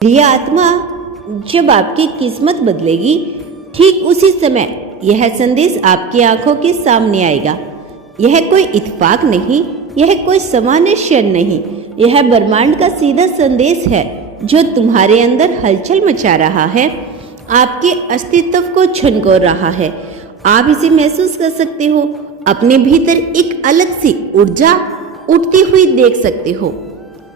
प्रिय आत्मा, जब आपकी किस्मत बदलेगी, ठीक उसी समय यह संदेश आपकी आंखों के सामने आएगा। यह कोई इत्तेफाक नहीं, यह कोई सामान्य क्षण नहीं, यह ब्रह्मांड का सीधा संदेश है जो तुम्हारे अंदर हलचल मचा रहा है, आपके अस्तित्व को झंझोर रहा है। आप इसे महसूस कर सकते हो, अपने भीतर एक अलग सी ऊर्जा उठती हुई देख सकते हो।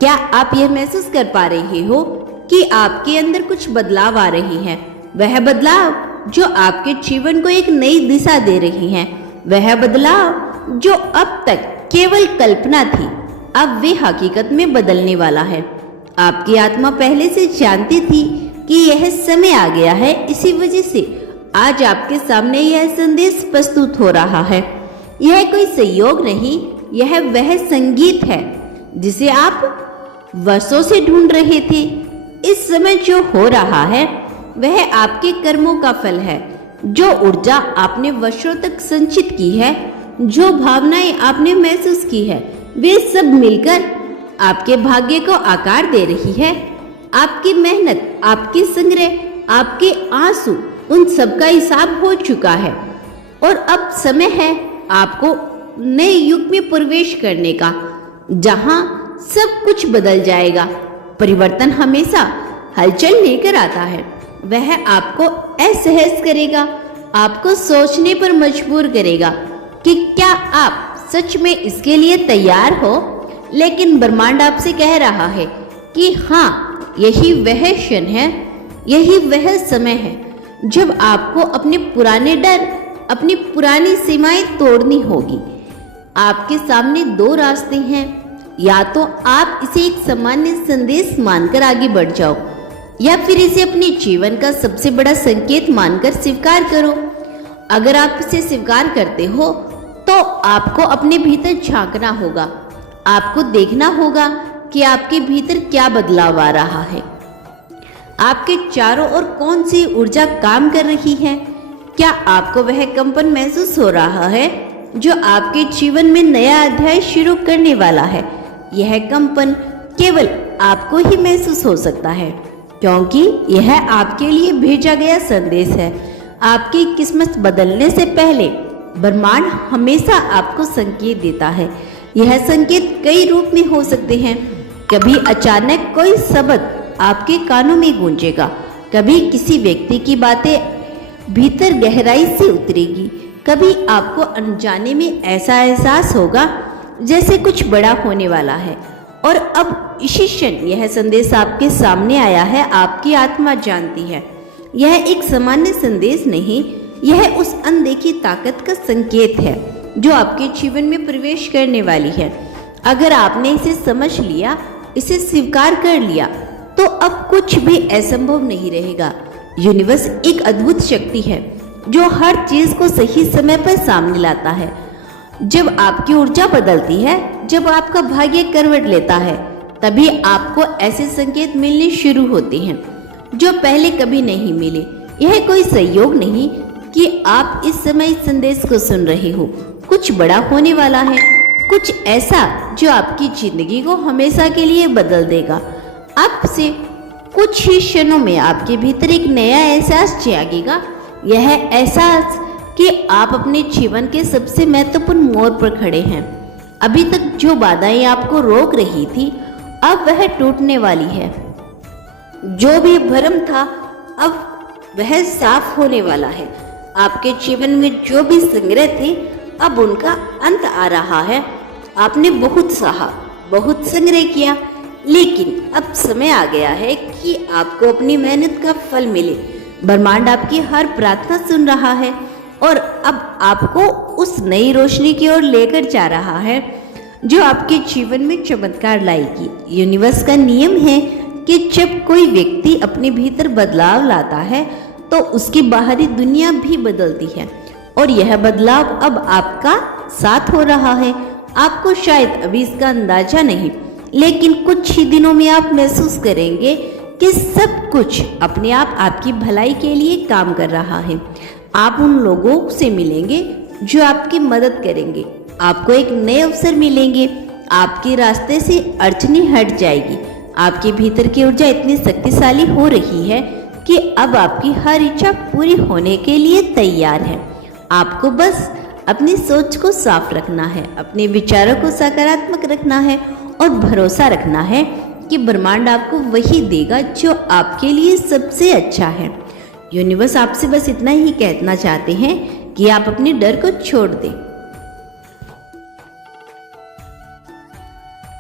क्या आप यह महसूस कर पा रहे हो कि आपके अंदर कुछ बदलाव आ रही है? वह बदलाव जो आपके जीवन को एक नई दिशा दे रही है, वह बदलाव जो अब तक केवल कल्पना थी, अब वे हकीकत में बदलने वाला है। आपकी आत्मा पहले से जानती थी कि यह समय आ गया है, इसी वजह से आज आपके सामने यह संदेश प्रस्तुत हो रहा है। यह कोई संयोग नहीं, यह वह संगीत है जिसे आप वर्षों से ढूंढ रहे थे। इस समय जो हो रहा है वह आपके कर्मों का फल है। जो ऊर्जा आपने वर्षों तक संचित की है, जो भावनाएं आपने महसूस की है, वे सब मिलकर आपके भाग्य को आकार दे रही है। आपकी मेहनत, आपकी संग्रह, आपके आंसू, उन सब का हिसाब हो चुका है और अब समय है आपको नए युग में प्रवेश करने का, जहां सब कुछ बदल जाएगा। परिवर्तन हमेशा हलचल लेकर आता है। वह आपको असहज करेगा, आपको सोचने पर मजबूर करेगा कि क्या आप सच में इसके लिए तैयार हो। लेकिन ब्रह्मांड आपसे कह रहा है कि हाँ, यही वह क्षण है, यही वह समय है जब आपको अपने पुराने डर, अपनी पुरानी सीमाएं तोड़नी होगी। आपके सामने दो रास्ते हैं, या तो आप इसे एक सामान्य संदेश मानकर आगे बढ़ जाओ, या फिर इसे अपने जीवन का सबसे बड़ा संकेत मानकर स्वीकार करो। अगर आप इसे स्वीकार करते हो तो आपको अपने भीतर झांकना होगा, आपको देखना होगा कि आपके भीतर क्या बदलाव आ रहा है। आपके चारों ओर कौन सी ऊर्जा काम कर रही है? क्या आपको वह कंपन महसूस हो रहा है जो आपके जीवन में नया अध्याय शुरू करने वाला है? यह कंपन केवल आपको ही महसूस हो सकता है, क्योंकि यह आपके लिए भेजा गया संदेश है। आपकी किस्मत बदलने से पहले ब्रह्मांड हमेशा आपको संकेत देता है। यह संकेत कई रूप में हो सकते हैं। कभी अचानक कोई शब्द आपके कानों में गूंजेगा, कभी किसी व्यक्ति की बातें भीतर गहराई से उतरेगी, कभी आपको अनजाने में ऐसा एहसास होगा जैसे कुछ बड़ा होने वाला है। और अब इसी क्षण यह संदेश आपके सामने आया है। आपकी आत्मा जानती है यह एक सामान्य संदेश नहीं, यह उस अनदेखी ताकत का संकेत है जो आपके जीवन में प्रवेश करने वाली है। अगर आपने इसे समझ लिया, इसे स्वीकार कर लिया, तो अब कुछ भी असंभव नहीं रहेगा। यूनिवर्स एक अद्भुत शक्ति है जो हर चीज को सही समय पर सामने लाता है। जब आपकी ऊर्जा बदलती है, जब आपका भाग्य करवट लेता है, तभी आपको ऐसे संकेत मिलने शुरू होते हैं जो पहले कभी नहीं मिले। यह कोई संयोग नहीं कि आप इस समय इस संदेश को सुन रहे हो। कुछ बड़ा होने वाला है, कुछ ऐसा जो आपकी जिंदगी को हमेशा के लिए बदल देगा। अब से कुछ ही क्षणों में आपके भीतर एक नया एहसास जागेगा। यह एहसास कि आप अपने जीवन के सबसे महत्वपूर्ण मोड़ पर खड़े हैं। अभी तक जो बाधाएं आपको रोक रही थी, अब वह टूटने वाली है। जो भी भ्रम था, अब वह साफ होने वाला है। आपके जीवन में जो भी संग्रह थे, अब उनका अंत आ रहा है। आपने बहुत सहा, बहुत संग्रह किया, लेकिन अब समय आ गया है कि आपको अपनी मेहनत का फल मिले। ब्रह्मांड आपकी हर प्रार्थना सुन रहा है और अब आपको उस नई रोशनी की ओर लेकर जा रहा है जो आपके जीवन में चमत्कार लाएगी। यूनिवर्स का नियम है कि जब कोई व्यक्ति अपने भीतर बदलाव लाता है तो उसकी बाहरी दुनिया भी बदलती है, और यह बदलाव अब आपका साथ हो रहा है। आपको शायद अभी इसका अंदाजा नहीं, लेकिन कुछ ही दिनों में आप महसूस करेंगे कि सब कुछ अपने आप आपकी भलाई के लिए काम कर रहा है। आप उन लोगों से मिलेंगे जो आपकी मदद करेंगे, आपको एक नए अवसर मिलेंगे, आपके रास्ते से अड़चनें हट जाएगी, आपके भीतर की ऊर्जा इतनी शक्तिशाली हो रही है कि अब आपकी हर इच्छा पूरी होने के लिए तैयार है। आपको बस अपनी सोच को साफ रखना है, अपने विचारों को सकारात्मक रखना है और भरोसा रखना है कि ब्रह्मांड आपको वही देगा जो आपके लिए सबसे अच्छा है। यूनिवर्स आपसे बस इतना ही कहना चाहते हैं कि आप अपने डर को छोड़ दें